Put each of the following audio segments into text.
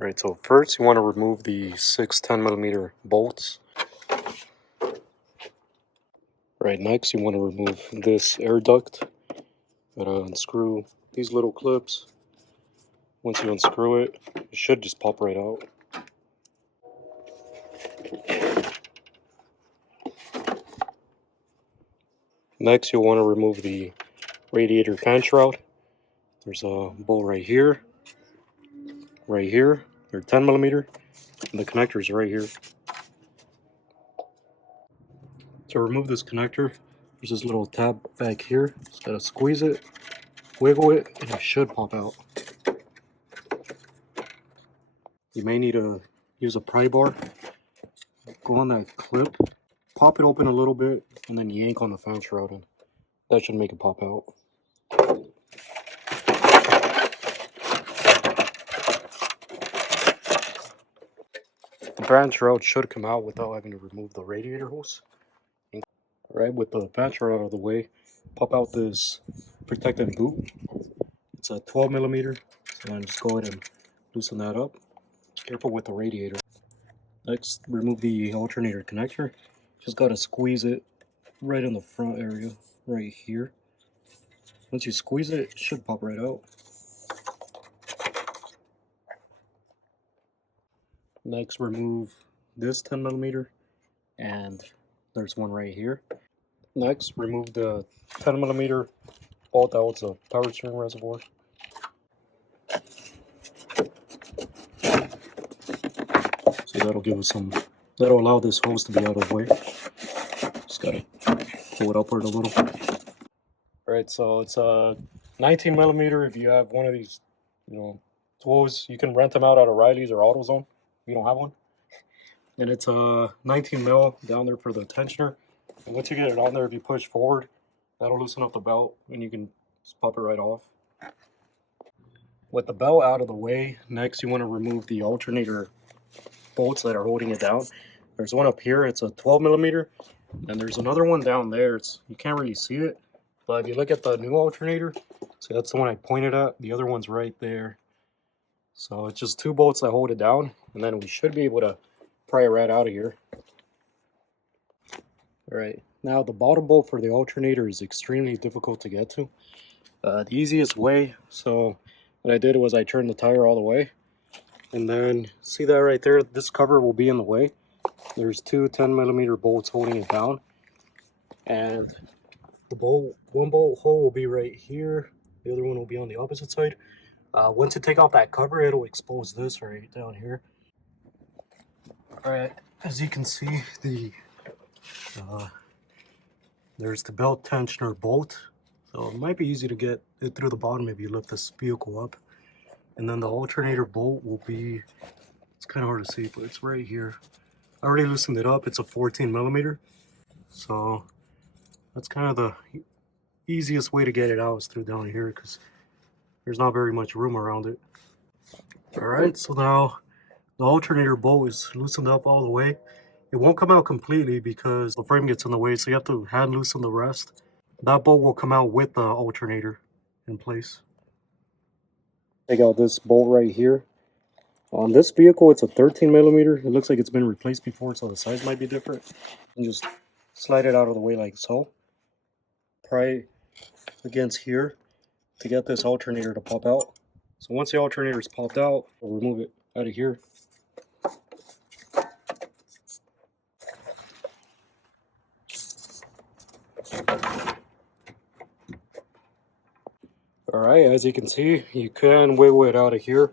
Right, so first you want to remove the 6 10mm bolts. Right, next you want to remove this air duct. Gotta unscrew these little clips. Once you unscrew it, it should just pop right out. Next you'll want to remove the radiator fan shroud. There's a bolt right here, they're 10mm, and the connector's right here. To remove this connector, there's this little tab back here. Just gotta squeeze it, wiggle it, and it should pop out. You may need to use a pry bar. Go on that clip, pop it open a little bit, and then yank on the fan shroud, and that should make it pop out. The fan shroud should come out without having to remove the radiator hose. Right, with the fan shroud out of the way, pop out this protective boot. It's a 12mm, so then just go ahead and loosen that up. Careful with the radiator. Next, remove the alternator connector. Just gotta squeeze it right in the front area, right here. Once you squeeze it, it should pop right out. Next, remove this 10mm, and there's one right here. Next, remove the 10mm bolt that holds the power steering reservoir. So that'll allow this hose to be out of the way. Just gotta pull it upward a little. Alright, so it's a 19mm. If you have one of these, tools, you can rent them out at O'Reilly's or AutoZone if you don't have one. And it's a 19mm down there for the tensioner. And once you get it on there, if you push forward, that'll loosen up the belt and you can just pop it right off. With the belt out of the way, next you want to remove the alternator bolts that are holding it down. There's one up here, it's a 12mm, and there's another one down there. You can't really see it, but if you look at the new alternator, so that's the one I pointed at, the other one's right there. So it's just two bolts that hold it down, and then we should be able to pry it right out of here. Alright, now the bottom bolt for the alternator is extremely difficult to get to. The easiest way, so what I did was I turned the tire all the way, and then see that right there, this cover will be in the way. There's two 10mm bolts holding it down, and one bolt hole will be right here, the other one will be on the opposite side. Once you take off that cover, it'll expose this right down here. Alright, as you can see, there's the belt tensioner bolt, so it might be easy to get it through the bottom if you lift this vehicle up. And then the alternator bolt will be, it's kind of hard to see, but it's right here. I already loosened it up. It's a 14mm, so that's kind of the easiest way to get it out is through down here because there's not very much room around it. Alright, so now the alternator bolt is loosened up all the way. It won't come out completely because the frame gets in the way, so you have to hand loosen the rest. That bolt will come out with the alternator in place. Take out this bolt right here. On this vehicle, it's a 13mm. It looks like it's been replaced before, so the size might be different. And just slide it out of the way like so. Pry against here to get this alternator to pop out. So once the alternator is popped out, we'll remove it out of here. Alright, as you can see, you can wiggle it out of here.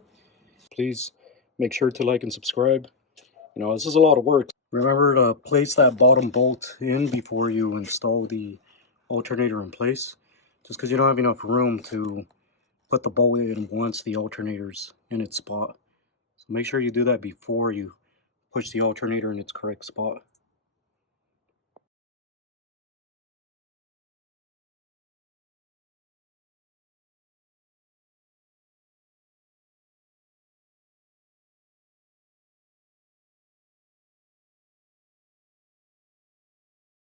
Please make sure to like and subscribe. This is a lot of work. Remember to place that bottom bolt in before you install the alternator in place, just because you don't have enough room to put the bolt in once the alternator's in its spot. So make sure you do that before you push the alternator in its correct spot.